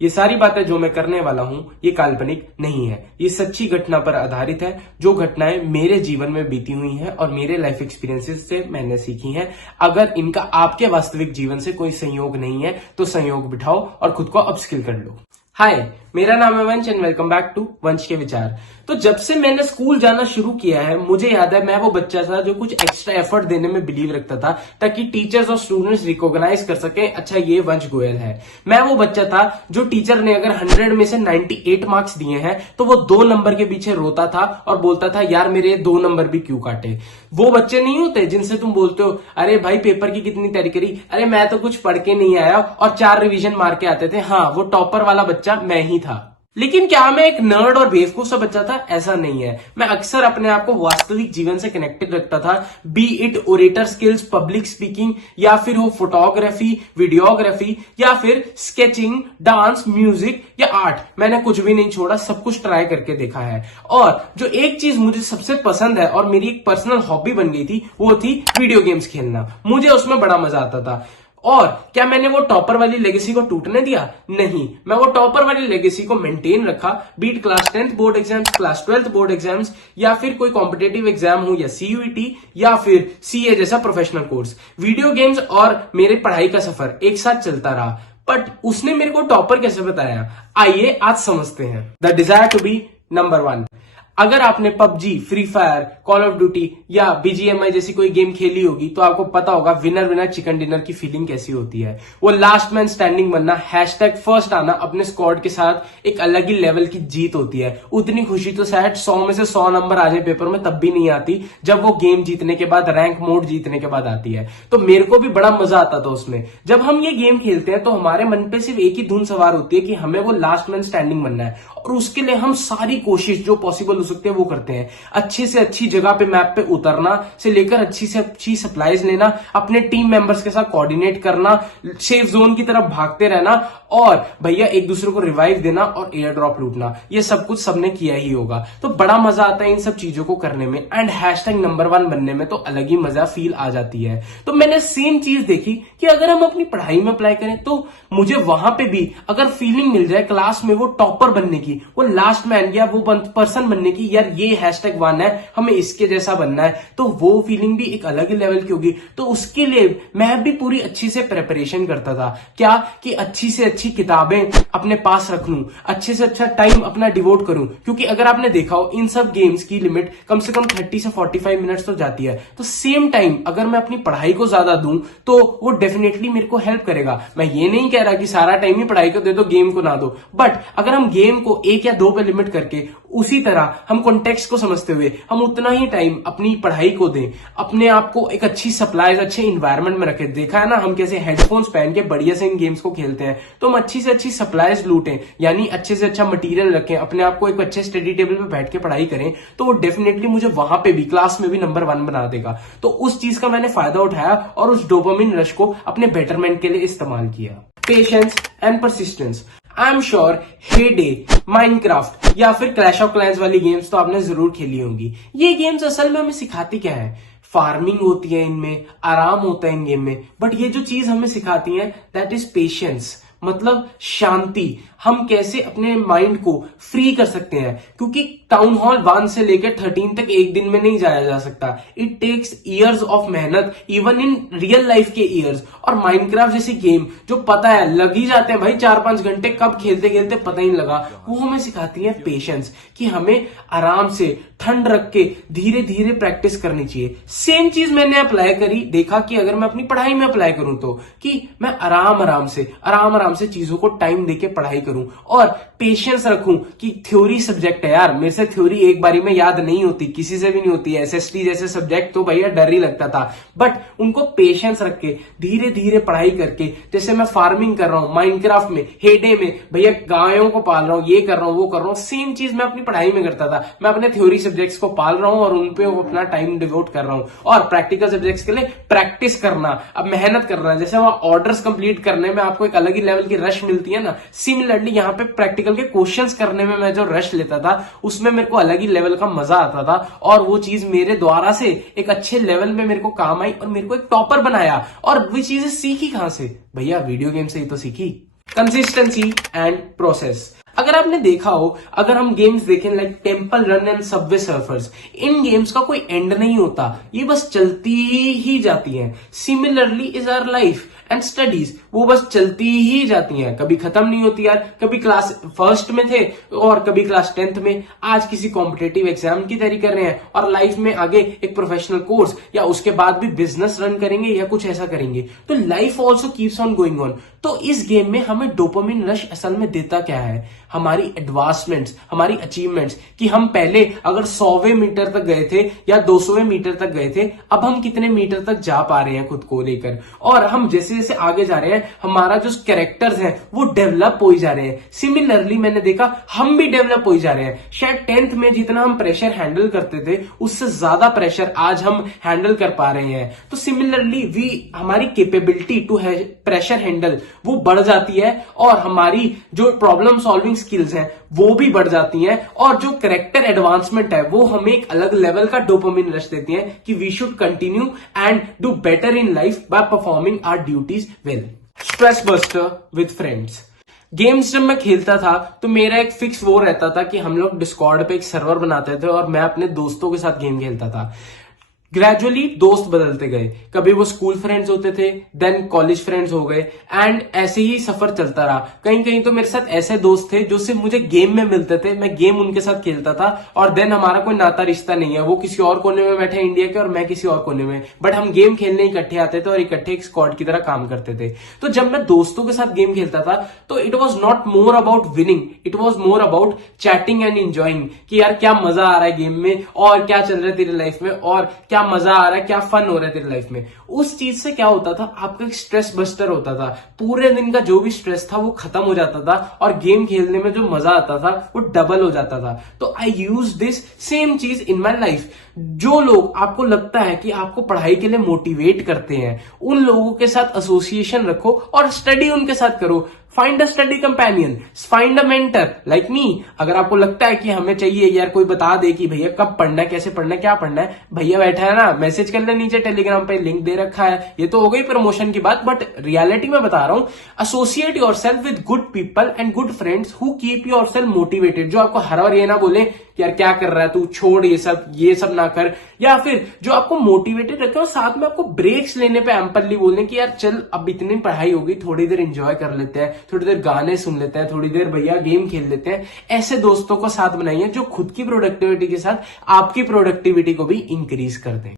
ये सारी बातें जो मैं करने वाला हूं ये काल्पनिक नहीं है, ये सच्ची घटना पर आधारित है, जो घटनाएं मेरे जीवन में बीती हुई हैं और मेरे लाइफ एक्सपीरियंसेस से मैंने सीखी हैं। अगर इनका आपके वास्तविक जीवन से कोई संयोग नहीं है तो संयोग बिठाओ और खुद को अपस्किल कर लो। हाय, मेरा नाम है वंश एंड वेलकम बैक टू वंश के विचार। तो जब से मैंने स्कूल जाना शुरू किया है, मुझे याद है मैं वो बच्चा था जो कुछ एक्स्ट्रा एफर्ट देने में बिलीव रखता था ताकि टीचर्स और स्टूडेंट्स रिकॉग्नाइज कर सके, अच्छा ये वंश गोयल है। मैं वो बच्चा था जो टीचर ने अगर 100 में से 98 मार्क्स दिए हैं तो वो 2 नंबर के पीछे रोता था और बोलता था यार मेरे 2 नंबर भी क्यों काटे। वो बच्चे नहीं होते जिनसे तुम बोलते हो अरे भाई पेपर की कितनी तैयारी करी, अरे मैं तो कुछ पढ़ के नहीं आया और 4 रिवीजन मार के आते थे। हाँ, वो टॉपर वाला बच्चा मैं ही था। लेकिन क्या मैं एक नर्ड और बेवकूफ सा बच्चा था? ऐसा नहीं है। मैं अक्सर अपने आप को वास्तविक जीवन से कनेक्टेड रखता था, B it orator skills, public speaking, या फिर वो फोटोग्राफी, वीडियोग्राफी, या फिर स्केचिंग, डांस, म्यूजिक या आर्ट। मैंने कुछ भी नहीं छोड़ा, सब कुछ ट्राई करके देखा है। और जो एक चीज मुझे सबसे पसंद है और मेरी एक पर्सनल हॉबी बन गई थी वो थी वीडियो गेम्स खेलना। मुझे उसमें बड़ा मजा आता था। और क्या मैंने वो टॉपर वाली लेगेसी को टूटने दिया? नहीं, मैं वो टॉपर वाली लेगेसी को मेंटेन रखा, beat class 10th board exams, class 12th board exams, या फिर कोई कॉम्पिटेटिव एग्जाम हो, या सीयूईटी, या फिर सीए जैसा प्रोफेशनल कोर्स। वीडियो गेम्स और मेरे पढ़ाई का सफर एक साथ चलता रहा। बट उसने मेरे को टॉपर कैसे बताया? आइए आज समझते हैं। The desire to be number 1। अगर आपने PUBG, free fire, call of duty या बीजीएमआई जैसी कोई गेम खेली होगी तो आपको पता होगा विनर विनर चिकन डिनर की फीलिंग कैसी होती है। वो लास्ट मैन स्टैंडिंग बनना, हैशटैग फर्स्ट आना, अपने स्क्वाड के साथ एक अलग ही लेवल की जीत होती है। उतनी खुशी तो शायद 100 में से 100 नंबर आ जाए पेपर में तब भी नहीं आती जब वो गेम जीतने के बाद, रैंक मोड जीतने के बाद आती है। तो मेरे को भी बड़ा मजा आता था उसमें। जब हम ये गेम खेलते हैं तो हमारे मन पे सिर्फ एक ही धुन सवार होती है कि हमें वो लास्ट मैन स्टैंडिंग बनना है और उसके लिए हम सारी कोशिश जो पॉसिबल हो सकती है वो करते हैं। अच्छी से अच्छी जगह पे मैप पे उतरना से लेकर अच्छी से अच्छी सप्लाईज लेना, अपने टीम मेंबर्स के साथ कोऑर्डिनेट करना, सेफ जोन की तरफ भागते रहना और भैया एक दूसरे को रिवाइव देना और एयर ड्रॉप लूटना। ये सब कुछ सबने किया ही होगा। तो बड़ा मजा आता है इन सब चीजों को करने में एंड हैशटैग नंबर 1 बनने में तो अलग ही मजा फील आ जाती है। तो मैंने सेम चीज देखी कि अगर हम अपनी पढ़ाई में अप्लाई करें तो मुझे वहां पे भी अगर फीलिंग मिल जाए क्लास में वो टॉपर बनने की, वो लास्ट मैन या वो पर्सन बनने की, यार ये हैशटैग 1 है, हमें इसके जैसा बनना है, तो वो फीलिंग भी एक अलग ही लेवल की होगी। तो उसके लिए मैं भी पूरी अच्छी से प्रिपरेशन करता था। क्या कि अच्छी से अच्छी किताबें अपने पास रख लूं, अच्छे से अच्छा टाइम अपना डिवोट करूं, क्योंकि अगर आपने देखा हो इन सब गेम्स की लिमिट कम से कम 30 से 45 मिनट्स तो जाती है। तो सेम टाइम अगर मैं अपनी पढ़ाई को ज्यादा दूं तो वो डेफिनेटली मेरे को हेल्प करेगा। मैं ये नहीं कह रहा कि सारा टाइम ही पढ़ाई को दे दो, गेम को ना दो, बट अगर हम गेम को 1 या 2 पे लिमिट करके उसी तरह हम कॉन्टेक्स्ट को समझते हुए हम उतना ही टाइम अपनी पढ़ाई को दें, अपने आप को एक अच्छी सप्लाईज, अच्छे इन्वायरमेंट में रखें। देखा है ना हम कैसे हेडफोन्स पहन के बढ़िया से इन गेम्स को खेलते हैं। तो हम अच्छी से अच्छी सप्लाईज लूटें, यानी अच्छे से अच्छा मटेरियल रखें, अपने आप को एक अच्छे स्टडी टेबल पे बैठ के पढ़ाई करें, तो वो डेफिनेटली मुझे वहां पे भी क्लास में भी नंबर 1 बना देगा। तो उस चीज का मैंने फायदा उठाया और उस डोपामिन रश को अपने बेटरमेंट के लिए इस्तेमाल किया। Patience and persistence. I am sure हेडे, माइनक्राफ्ट या फिर क्लैश ऑफ क्लैंस वाली गेम्स तो आपने जरूर खेली होंगी। ये गेम्स असल में हमें सिखाती क्या है? फार्मिंग होती है इनमें, आराम होता है इन गेम में, बट ये जो चीज हमें सिखाती है दैट इज पेशेंस, मतलब शांति। हम कैसे अपने माइंड को फ्री कर सकते हैं, क्योंकि टाउन हॉल 1 से लेकर 13 तक एक दिन में नहीं जाया जा सकता। इट टेक्स इयर्स ऑफ मेहनत, इवन इन रियल लाइफ के इयर्स। और माइनक्राफ्ट जैसी गेम जो पता है लग ही जाते हैं भाई 4-5 घंटे, कब खेलते खेलते पता ही नहीं लगा, वो हमें सिखाती है पेशेंस, कि हमें आराम से ठंड रख के धीरे धीरे प्रैक्टिस करनी चाहिए। सेम चीज मैंने अप्लाई करी, देखा कि अगर मैं अपनी पढ़ाई में अप्लाई करूं तो कि मैं आराम आराम से चीजों को टाइम देके पढ़ाई करूं और पेशेंस रखूं कि थ्योरी सब्जेक्ट है यार, मेरे से थ्योरी एक बारी में याद नहीं होती, किसी से भी नहीं होती है। एसएसटी जैसे सब्जेक्ट तो भैया डर ही लगता था, बट उनको पेशेंस रख के धीरे धीरे पढ़ाई करके, जैसे मैं फार्मिंग कर रहा हूं माइनक्राफ्ट में, हेडे में भैया गायों को पाल रहा हूं, ये कर रहा हूं वो कर रहा हूं, सेम चीज मैं अपनी पढ़ाई में करता था। मैं अपने थ्योरी सब्जेक्ट्स को पाल रहा हूं और उन पे अपना टाइम डिवोट कर रहा हूं, और प्रैक्टिकल सब्जेक्ट्स के लिए प्रैक्टिस करना, अब मेहनत करना। जैसे वहां ऑर्डर्स कंप्लीट करने में आपको एक अलग ही लेवल की रश मिलती है ना, सिमिलरली यहाँ पे प्रैक्टिकल के क्वेश्चंस करने में मैं जो रश लेता था उसमें मेरे को अलग ही लेवल का मजा आता था, और वो चीज मेरे द्वारा से एक अच्छे लेवल में मेरे को काम आई और मेरे को एक टॉपर बनाया। और वो चीजें सीखी कहां से? भैया वीडियो गेम से ही तो सीखी। Consistency and process. अगर आपने देखा हो, अगर हम गेम्स देखें like temple run and Subway surfers, in games का कोई एंड नहीं होता, ये बस चलती ही जाती हैं। Similarly is our life and studies, वो बस चलती ही जाती हैं, कभी खत्म नहीं होती यार। कभी क्लास फर्स्ट में थे और कभी क्लास 10th में, आज किसी कॉम्पिटेटिव एग्जाम की तैयारी कर रहे हैं और लाइफ में आगे एक प्रोफेशनल कोर्स या उसके बाद भी बिजनेस रन करेंगे या कुछ ऐसा करेंगे। तो life also keeps on going on. तो इस गेम में हमें डोपामिन रश असल में देता क्या है? हमारी एडवांसमेंट्स, हमारी अचीवमेंट्स, कि हम पहले अगर 100वें मीटर तक गए थे या 200वें मीटर तक गए थे, अब हम कितने मीटर तक जा पा रहे हैं खुद को लेकर। और हम जैसे जैसे आगे जा रहे हैं, हमारा जो कैरेक्टर्स हैं वो डेवलप हो ही जा रहे हैं। सिमिलरली मैंने देखा हम भी डेवलप हो ही जा रहे हैं। शायद 10th में जितना हम प्रेशर हैंडल करते थे, उससे ज्यादा प्रेशर आज हम हैंडल कर पा रहे हैं। तो सिमिलरली हमारी कैपेबिलिटी टू प्रेशर हैंडल वो बढ़ जाती है और हमारी जो प्रॉब्लम सॉल्विंग स्किल्स हैं वो भी बढ़ जाती हैं, और जो कैरेक्टर एडवांसमेंट है वो हमें एक अलग लेवल का डोपामिन रश देती है कि we should continue and do better in life by performing our duties well. Stress buster with friends. Games जब मैं खेलता था तो मेरा एक फिक्स वो रहता था कि हम लोग डिस्कॉर्ड पे एक सर्वर बनाते थे और मैं अपने दोस्तों के साथ गेम खेलता था। ग्रेजुअली दोस्त बदलते गए, कभी वो स्कूल फ्रेंड्स होते थे, देन कॉलेज फ्रेंड्स हो गए, एंड ऐसे ही सफर चलता रहा। कहीं कहीं तो मेरे साथ ऐसे दोस्त थे जो सिर्फ मुझे गेम में मिलते थे, मैं गेम उनके साथ खेलता था और देन हमारा कोई नाता रिश्ता नहीं है, वो किसी और कोने में बैठे इंडिया के और मैं किसी और कोने में, बट हम गेम खेलने इकट्ठे आते थे और इकट्ठे एक स्क्वाड की तरह काम करते थे। तो जब मैं दोस्तों के साथ गेम खेलता था तो it was not more about winning, it was more about chatting and enjoying, कि यार क्या मजा आ रहा है गेम में, और क्या चल रहा है तेरी लाइफ में, और क्या मजा आ रहा है, क्या फन हो रहा है तेरी लाइफ में। उस चीज से क्या होता था, आपका एक स्ट्रेस बस्टर होता था। पूरे दिन का जो भी स्ट्रेस था वो खत्म हो जाता था और गेम खेलने में जो मजा आता था वो डबल हो जाता था। तो आई यूज दिस सेम चीज इन माई लाइफ। जो लोग आपको लगता है कि आपको पढ़ाई के लिए मोटिवेट करते हैं, उन लोगों के साथ एसोसिएशन रखो और स्टडी उनके साथ करो। Find a study companion, find a mentor like me. अगर आपको लगता है कि हमें चाहिए यार कोई बता दे कि भैया कब पढ़ना है, कैसे पढ़ना है, क्या पढ़ना है, भैया बैठा है ना, मैसेज कर ले, नीचे टेलीग्राम पे लिंक दे रखा है। ये तो हो गई प्रमोशन की बात, बट रियलिटी में बता रहा हूं, associate yourself with good people and good friends who keep yourself motivated. जो आपको हर बार ये ना बोले कि यार क्या कर रहा है तू, छोड़ ये सब ना कर, या फिर जो आपको मोटिवेटेड रखे और साथ में आपको ब्रेक्स लेने पे एम्पली बोलने कि यार चल अब इतनी पढ़ाई होगी, थोड़ी देर एंजॉय कर लेते हैं, थोड़ी देर गाने सुन लेते हैं, थोड़ी देर भैया गेम खेल लेते हैं। ऐसे दोस्तों को साथ बनाइए जो खुद की प्रोडक्टिविटी के साथ आपकी प्रोडक्टिविटी को भी इंक्रीज कर दें।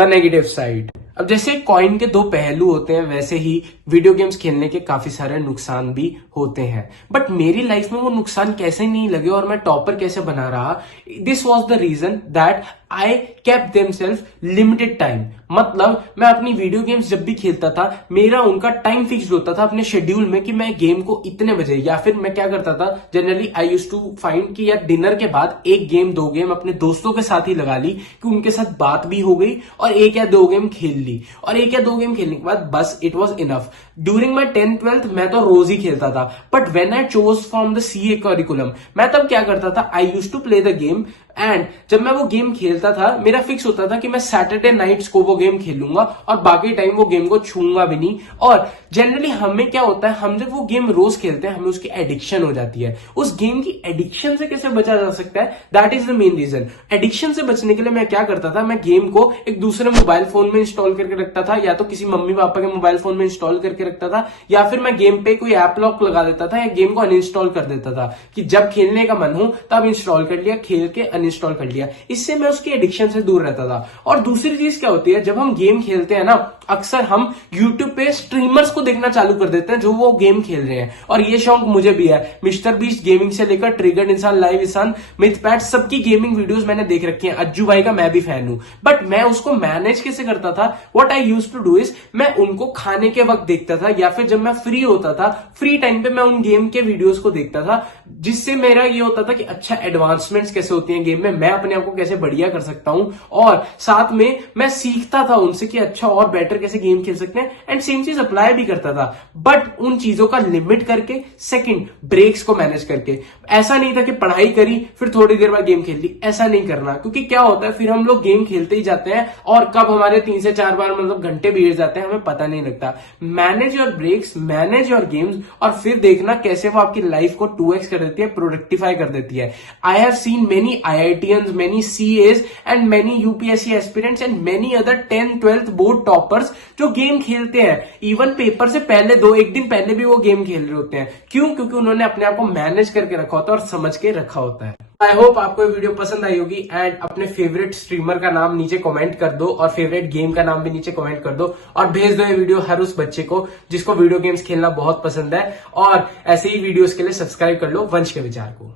Negative side. अब जैसे कॉइन के दो पहलू होते हैं, वैसे ही वीडियो गेम्स खेलने के काफी सारे नुकसान भी होते हैं। बट मेरी लाइफ में वो नुकसान कैसे नहीं लगे और मैं टॉपर कैसे बना रहा, this was the reason that I kept themselves limited time. मतलब मैं अपनी वीडियो गेम्स जब भी खेलता था, मेरा उनका टाइम फिक्स्ड होता था अपने शेड्यूल में कि मैं गेम को इतने बजे, या फिर मैं क्या करता था, generally I used to find कि यार डिनर के बाद 1 गेम 2 गेम अपने दोस्तों के साथ ही लगा ली, कि उनके साथ बात भी हो गई और 1 या 2 गेम खेल ली, और 1 या 2 गेम खेलने के बाद बस it was enough. During my 10th 12th मैं तो रोज ही खेलता था, but when I chose from the CA curriculum, मैं तब क्या करता था, I used to play the game, and जब मैं वो गेम खेलता था मेरा फिक्स होता था कि मैं सैटरडे नाइट्स को वो गेम खेलूंगा और बाकी टाइम वो गेम को छूंगा भी नहीं। और जनरली हमें क्या होता है, हम जब वो गेम रोज खेलते हैं हमें उसकी एडिक्शन हो जाती है। उस गेम की एडिक्शन से कैसे बचा जा सकता है, that is the main reason. Addiction से बचने के लिए मैं क्या करता था, मैं गेम को एक दूसरे मोबाइल फोन में इंस्टॉल करके रखता था, या तो किसी मम्मी पापा के मोबाइल फोन में इंस्टॉल करके रखता था, या फिर मैं गेम पे कोई ऐप लॉक लगा देता था या गेम को अनइंस्टॉल कर देता था कि जब खेलने का मन हो तब इंस्टॉल कर लिया, खेल के अनइंस्टॉल कर लिया। इससे मैं उसकी एडिक्शन से दूर रहता था। और दूसरी चीज क्या होती है, जब हम गेम खेलते हैं ना, अक्सर हम यूट्यूब पे स्ट्रीमर्स को देखना चालू कर देते हैं जो वो गेम खेल रहे हैं। और ये शौक मुझे भी है, मिस्टर बीस्ट गेमिंग से लेकर ट्रिगर्ड इंसान, लाइव इंसान, मिथपैट, सबकी गेमिंग वीडियोस मैंने देख रखी हैं। अज्जू भाई का मैं भी फैन हूं, बट मैं उसको मैनेज कैसे करता था, what I used to do is, मैं उनको खाने के वक्त देखता था, या फिर जब मैं फ्री होता था, फ्री टाइम पे मैं उन गेम के वीडियोस को देखता था, जिससे मेरा ये होता था कि अच्छा एडवांसमेंट्स कैसे होती हैं गेम में, मैं अपने आप को कैसे बढ़िया कर सकता हूं, और साथ में मैं सीखता था उनसे कि अच्छा और बेटर कैसे गेम खेल सकते हैं, एंड सेम चीज अप्लाई भी करता था, बट उन चीजों का लिमिट करके, सेकंड ब्रेक्स को मैनेज करके। ऐसा नहीं था कि पढ़ाई करी फिर थोड़ी देर बाद गेम खेल ली, ऐसा नहीं करना, क्योंकि क्या होता है फिर हम लोग गेम खेलते ही जाते हैं और कब हमारे 3 से 4 बार मतलब घंटे बीत जाते हैं हमें पता नहीं लगता। Manage manage your breaks, manage your games, और फिर देखना कैसे वो आपकी लाइफ को 2x कर देती है, प्रोडक्टिफाई कर देती है। I have seen many IITians, many CAs and many UPSC aspirants and many other 10th 12th board toppers जो गेम खेलते हैं, इवन पेपर से पहले एक दिन पहले भी वो गेम खेल रहे होते हैं। क्यों? क्योंकि उन्होंने अपने आप को मैनेज करके रखा होता है और समझ के रखा होता है। आई होप आपको ये वीडियो पसंद आई होगी एंड अपने फेवरेट स्ट्रीमर का नाम नीचे कमेंट कर दो और फेवरेट गेम का नाम भी नीचे कमेंट कर दो और भेज दो ये वीडियो हर उस बच्चे को जिसको वीडियो गेम्स खेलना बहुत पसंद है। और ऐसे ही वीडियोस के लिए सब्सक्राइब कर लो वंश के विचार को।